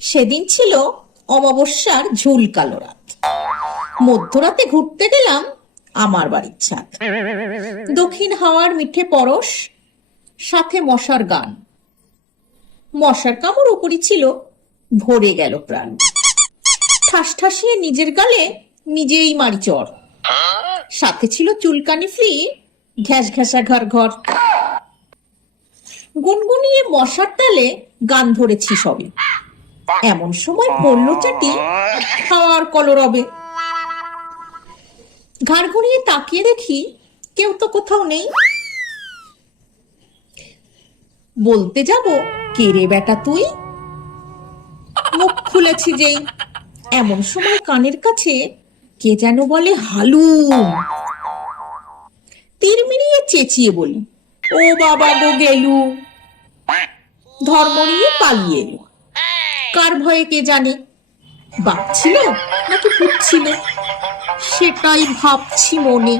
সেদিন ছিল অমাবস্যার ঝুল কালো রাত। মধ্যরাতে ঘুরতে গেলাম আমার বাড়ির ছাদ। দক্ষিণ হাওয়ার মিঠে পরশ, সাথে মশার গান। মশার কামড় উপরই ছিল, ভরে গেল প্রাণ। ঠাস ঠাসিয়ে নিজের গালে নিজেই মারি চর। সাথে ছিল চুলকানি ফ্রি, ঘ্যাস ঘ্যাসা ঘর ঘর। গুনগুনিয়ে মশার তালে গান ধরেছি সবে। এমন সময় পড়ল চাটি হাওয়ার কলরবে। ঘাড় ঘুরিয়ে তাকিয়ে দেখি কেউ তো কোথাও নেই। বলতে যাব, কে রে বেটা তুই? মুখ খুলেছি যেই, এমন সময় কানের কাছে কে যেন বলে হালুম। তীর মিরিয়ে চেঁচিয়ে বলি, ও বাবা গো গেলু। ধর্মড়িয়ে পালিয়ে এলো। কার ভয়ে কে জানে, বাপ ছিল নাকি ভূত ছিল, সেটাই ভাবছি মনে।